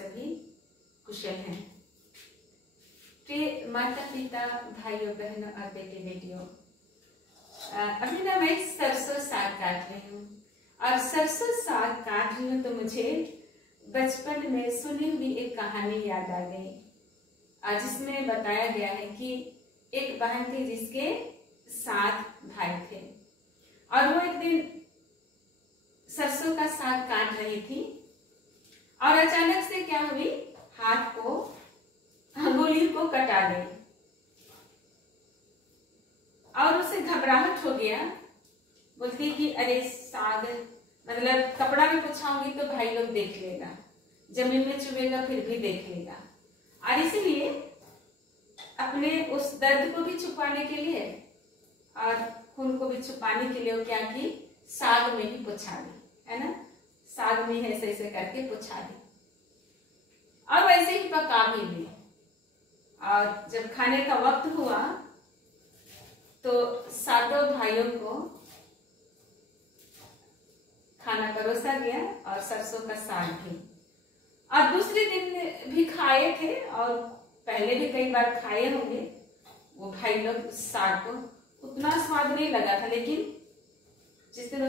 सभी कुशल हैं। प्रिय माता पिता, भाइयों बहनों और बेटे बेटियों, अभी ना मैं सरसों साग काट रही हूँ और सरसों साग काट रही हूँ तो मुझे बचपन में सुनी हुई एक कहानी याद आ गई और जिसमें बताया गया है कि एक बहन थी जिसके 7 भाई थे और वो एक दिन सरसों का साग काट रही थी और अचानक से क्या हुई, हाथ को, अंगुली को कटा गई और उसे घबराहट हो गया। बोलती कि अरे साग, मतलब कपड़ा में पुछाऊंगी तो भाई लोग देख लेगा, जमीन में चुभेगा फिर भी देख लेगा, और इसीलिए अपने उस दर्द को भी छुपाने के लिए और खून को भी छुपाने के लिए वो क्या की, साग में ही पुछा दी, है ना, साग में ऐसे ऐसे करके पुछा दी और वैसे ही पका भी ली। और जब खाने का वक्त हुआ तो 7 भाइयों को खाना परोसा गया और सरसों का साग भी। और दूसरे दिन भी खाए थे और पहले भी कई बार खाए होंगे वो भाई लोग साग को, उतना स्वाद नहीं लगा था, लेकिन जिस दिन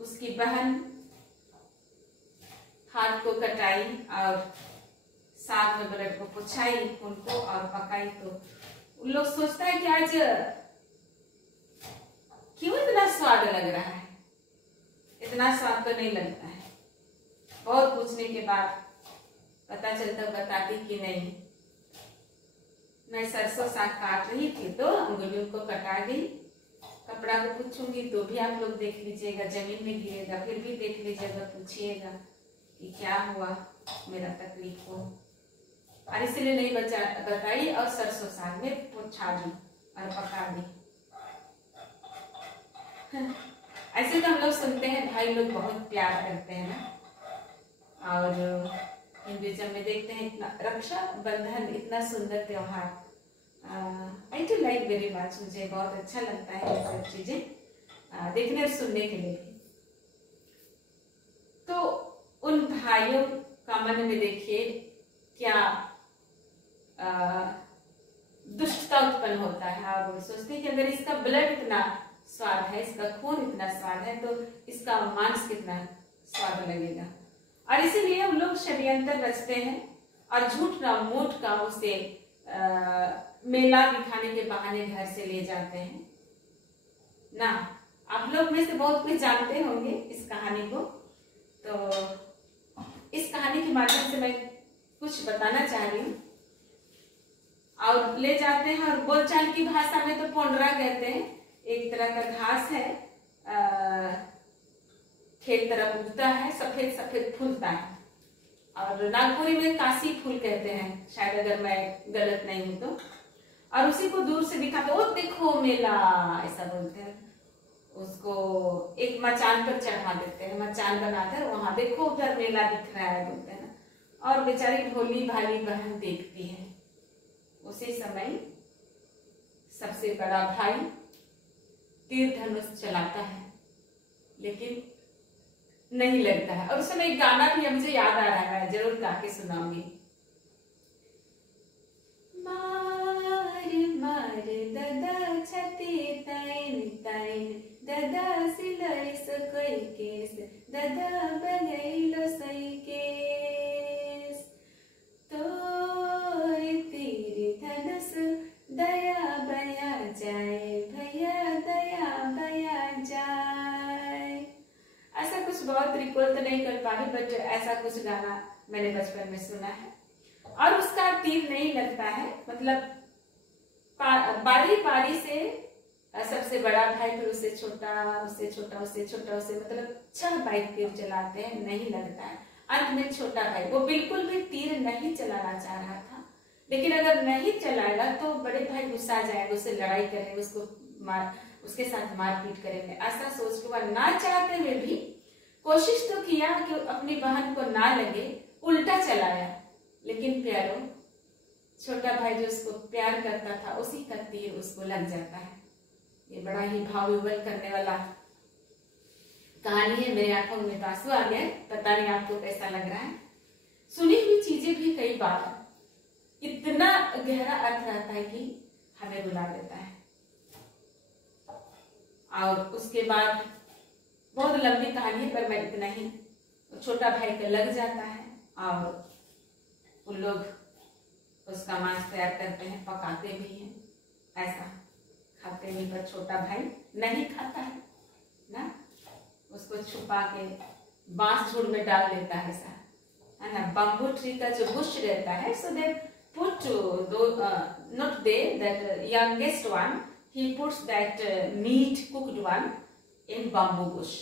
उसकी बहन हाथ को कटाई और साग में ब्लड को पुछाई, खून को, और पकाई, तो उन लोग सोचता है कि आज क्यों इतना स्वाद लग रहा है, इतना स्वाद तो नहीं लगता है। बहुत पूछने के बाद पता चलता, बताती कि नहीं, मैं सरसों साग काट रही थी तो अंगुलियों को कटा गई, कपड़ा को पूछूंगी तो भी आप लोग देख लीजिएगा, जमीन में गिरेगा फिर भी देख लीजिएगा, पूछिएगा कि क्या हुआ मेरा तकलीफ को, और इसलिए नहीं बताई और सरसों साग में पुछा दी और पका दी। ऐसे तो हम लोग सुनते हैं भाई लोग बहुत प्यार करते हैं ना, और हिंदुइज्म में देखते हैं इतना, रक्षा बंधन इतना सुंदर त्योहार, I do like very much, मुझे बहुत अच्छा लगता है ये सब चीजें देखने और सुनने के लिए भी। तो उन भाइयों का मन में देखिए क्या दुष्टता उत्पन्न होता है, और वो सोचते हैं कि अगर इसका ब्लड इतना स्वाद है, इसका खून इतना स्वाद है, तो इसका मांस कितना स्वाद लगेगा। और इसीलिए हम लोग षड्यंत्र रचते हैं और झूठ ना मूठ का उसे मेला दिखाने के बहाने घर से ले जाते हैं ना। आप लोग में से बहुत कुछ जानते होंगे इस कहानी को, तो इस कहानी के माध्यम से मैं कुछ बताना चाह रही हूँ। और ले जाते हैं और बोलचाल की भाषा में तो पोंडरा कहते हैं, एक तरह का घास है, खेत तरफ उगता है, सफेद सफेद फूलता है, और नागपुरी में काशी फूल कहते हैं शायद, अगर मैं गलत नहीं हूं तो। और उसी को दूर से दिखाते, ओ देखो मेला, ऐसा बोलते हैं उसको, एक मचान पर चढ़ा देते हैं, मचान बनाकर वहां देखो उधर मेला दिख रहा है बोलते हैं ना। और बेचारी भोली भाली बहन देखती है। उसी समय सबसे बड़ा भाई तीर धनुष चलाता है लेकिन नहीं लगता है। और उस समय एक गाना भी मुझे याद आ रहा है, मैं जरूर गा के सुनाऊंगी। मार मार ददा छते तैन तैन, ददा सिलाई सकोई केस, ददा बगैलो सई केस, तोर तीर धनुष दया बया जाए, भैया दया बया जाए। ऐसा कुछ बहुत रिकॉल तो नहीं कर पा रही, बट ऐसा कुछ गाना मैंने बचपन में सुना है। और उसका तीर नहीं लगता है, मतलब बारी बारी से सबसे बड़ा भाई, फिर उससे छोटा, उससे छोटा, उससे छोटा, उससे, मतलब 6 भाई तीर चलाते हैं, नहीं लगता है। अंत में छोटा भाई, वो बिल्कुल भी तीर नहीं चलाना चाह रहा था, लेकिन अगर नहीं चलाएगा तो बड़े भाई गुस्सा आ जाएंगे, उससे लड़ाई करेंगे, उसके साथ मारपीट करेंगे। ऐसा सोच के वह ना चाहते हुए भी कोशिश तो किया कि अपनी बहन को ना लगे, उल्टा चलाया, लेकिन प्यारो, छोटा भाई जो उसको प्यार करता था, उसी का तीर उसको लग जाता है। ये बड़ा ही भाव विवल करने वाला कहानी है। मेरे आंखों में आंसू आ गए, पता नहीं आपको कैसा लग रहा है। सुनी हुई चीजें भी कई बार इतना गहरा अर्थ रहता है कि हमें रुला देता है। और उसके बाद बहुत लंबी कहानी है, पर मैं इतना ही, छोटा भाई का लग जाता है और उन लोग उसका मांस तैयार करते हैं, पकाते भी हैं, ऐसा खाते भी, पर छोटा भाई नहीं खाता है ना, उसको छुपा के बांस झूड़ में डाल देता है, ऐसा है ना। बम्बू ट्री का जो बुश रहता है, so they put not they, that youngest one, he puts that meat cooked one in bamboo bush,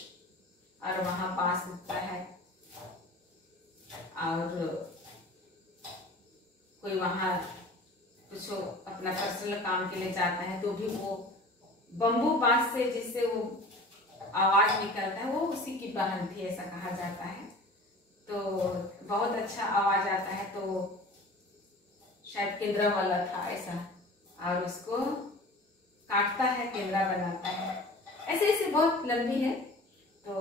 और वहां बांस उगता है और कोई वहां कुछ अपना पर्सनल काम के लिए जाता है तो भी वो बम्बू बांस से जिससे वो आवाज निकलता है वो उसी की बहन थी, ऐसा कहा जाता है। तो बहुत अच्छा आवाज आता है, तो शायद केंद्रा वाला था ऐसा, और उसको काटता है, केंद्रा बनाता है। ऐसे ऐसे बहुत लंबी है। तो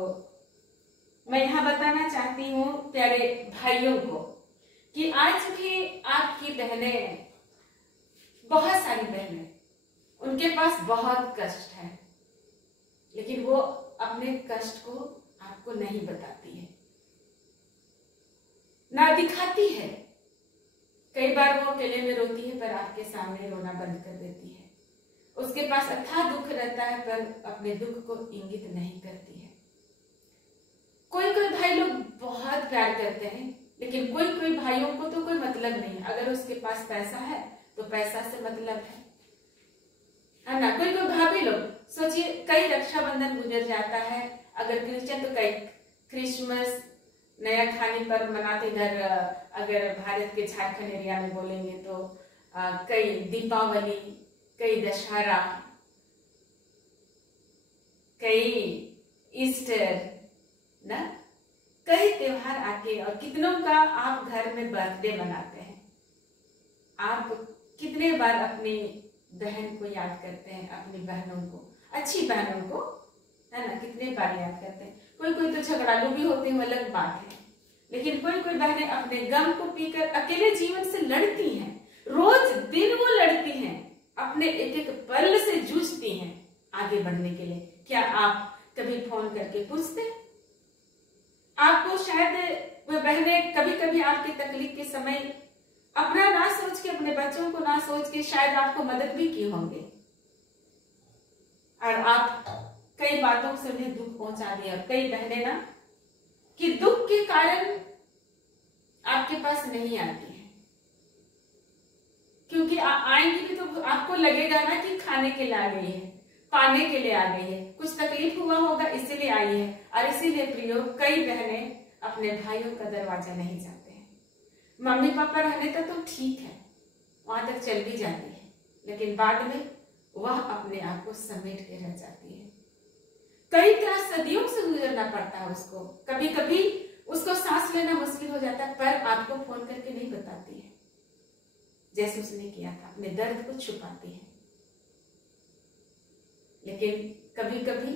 मैं यहाँ बताना चाहती हूँ प्यारे भाइयों को कि आज भी आपकी बहनें, बहुत सारी बहनें, उनके पास बहुत कष्ट है, लेकिन वो अपने कष्ट को आपको नहीं बताती है, ना दिखाती है। कई बार वो अकेले में रोती है पर आपके सामने रोना बंद कर देती है। उसके पास अथाह दुख रहता है पर अपने दुख को इंगित नहीं करती है। कोई कोई भाई लोग बहुत प्यार करते हैं, लेकिन कोई कोई भाइयों को तो कोई मतलब नहीं है। अगर उसके पास पैसा है तो पैसा से मतलब है ना। कोई कोई भाभी लोग, सोचिए कई रक्षाबंधन गुजर जाता है, अगर क्रिश्चियन तो कई क्रिसमस नया खाने पर मनाते, इधर अगर भारत के झारखंड एरिया में बोलेंगे तो कई दीपावली, कई दशहरा, कई ईस्टर ना, कई त्योहार आके, और कितनों का आप घर में बर्थडे मनाते हैं। आप कितने बार अपनी बहन को याद करते हैं, अपनी बहनों को, अच्छी बहनों को, है ना, कितने बार याद करते हैं। कोई कोई तो झगड़ालू भी होते हैं, अलग बात है, लेकिन कोई कोई बहनें अपने गम को पीकर अकेले जीवन से लड़ती हैं, रोज दिन वो लड़ती हैं, अपने एक एक पल से जूझती हैं आगे बढ़ने के लिए। क्या आप कभी फोन करके पूछते हैं? आपको शायद वो बहनें कभी कभी आपकी तकलीफ के समय अपना ना सोच के, अपने बच्चों को ना सोच के शायद आपको मदद भी की होंगे, और आप कई बातों से उन्हें दुख पहुंचा दिया। और कई बहनें ना कि दुख के कारण आपके पास नहीं आती है, क्योंकि आएंगी भी तो आपको लगेगा ना कि खाने के लिए आ गई है, पाने के लिए आ गई है, कुछ तकलीफ हुआ होगा इसीलिए आई है। और इसीलिए प्रियो, कई बहनें अपने भाइयों का दरवाजा नहीं जाते हैं। मम्मी पापा रहने तक तो ठीक है, वहां तक चल भी जाती है, लेकिन बाद में वह अपने आप को समेट के रह जाती है। कई सदियों से गुजरना पड़ता है उसको, कभी कभी उसको सांस लेना मुश्किल हो जाता है, पर आपको फोन करके नहीं बताती है, जैसे उसने किया था, अपने दर्द को छुपाती है। लेकिन कभी कभी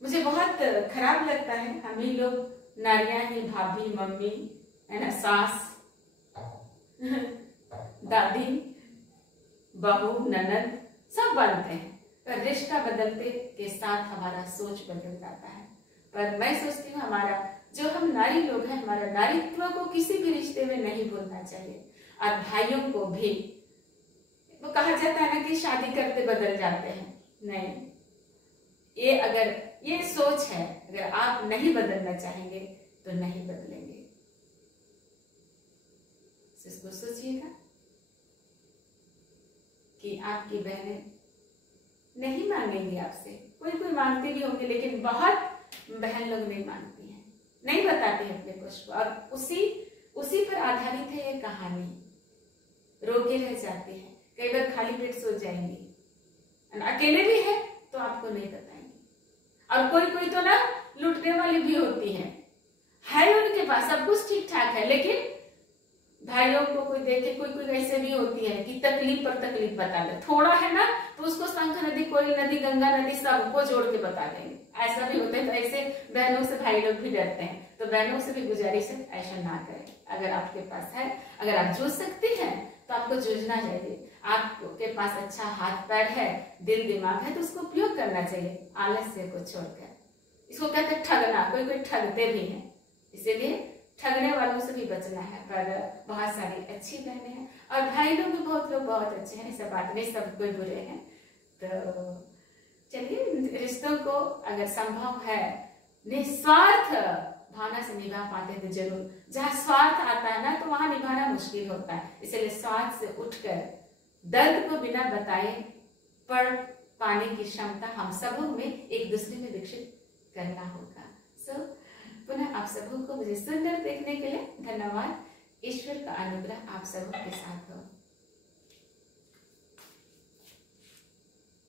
मुझे बहुत खराब लगता है, हम ही लोग नारियां ही भाभी, मम्मी, है ना, सास, दादी, बहू, ननद सब बनते हैं, पर रिश्ता बदलते के साथ हमारा सोच बदल जाता है। पर मैं सोचती हूँ हमारा जो हम नारी लोग हैं, हमारा नारीत्व को किसी भी रिश्ते में नहीं भूलना चाहिए। और भाइयों को भी, वो कहा जाता है ना कि शादी करते बदल जाते हैं, नहीं, ये अगर ये सोच है, अगर आप नहीं बदलना चाहेंगे तो नहीं बदलेंगे। इसको सोचिएगा कि आपकी बहनें नहीं मांगेंगी आपसे, कोई कोई मांगते भी होंगे, लेकिन बहुत बहन लोग नहीं मांगती हैं, नहीं बताती है अपने कष्ट को, और उसी पर आधारित है ये कहानी। रोके रह जाती है, कई बार खाली पेट सो जाएंगी, अकेले भी है तो आपको नहीं बताएंगे। और कोई कोई तो ना लूटने वाली भी होती है उनके पास सब कुछ ठीक ठाक है, लेकिन भाइयों को कोई देखे, कोई कोई ऐसे भी होती है कि तकलीफ पर तकलीफ बता दे, थोड़ा है ना तो उसको शंख नदी, कोई नदी, गंगा नदी सबको जोड़ के बता देंगे, ऐसा भी होता है। तो ऐसे बहनों से भाई लोग भी डरते हैं। तो तो बहनों से भी गुजारिश है ऐसा ना करें। अगर आपके पास है, अगर आप जूझ सकती हैं तो आपको जूझना चाहिए। आपके पास अच्छा हाथ पैर है, दिल दिमाग है, तो उसको उपयोग करना चाहिए आलस्य को छोड़कर। इसको कहते हैं ठगना, कोई कोई ठगते भी हैं, इसीलिए ठगने वालों से भी बचना है। पर बहुत सारी अच्छी बहनें हैं और भाई लोग भी बहुत लोग बहुत अच्छे हैं, ऐसा बात नहीं सब कोई बुरे हैं। तो चलिए रिश्तों को अगर संभव है निस्वार्थ भावना से निभा पाते तो जरूर। जहाँ स्वार्थ आता है ना तो वहां निभाना मुश्किल होता है, इसलिए स्वार्थ से उठकर दर्द को बिना बताए पढ़ पाने की क्षमता हम सबों में एक दूसरे में विकसित करना होगा। पुनः आप सबों को मुझे सुंदर देखने के लिए धन्यवाद। ईश्वर का अनुग्रह आप सबों के साथ हो।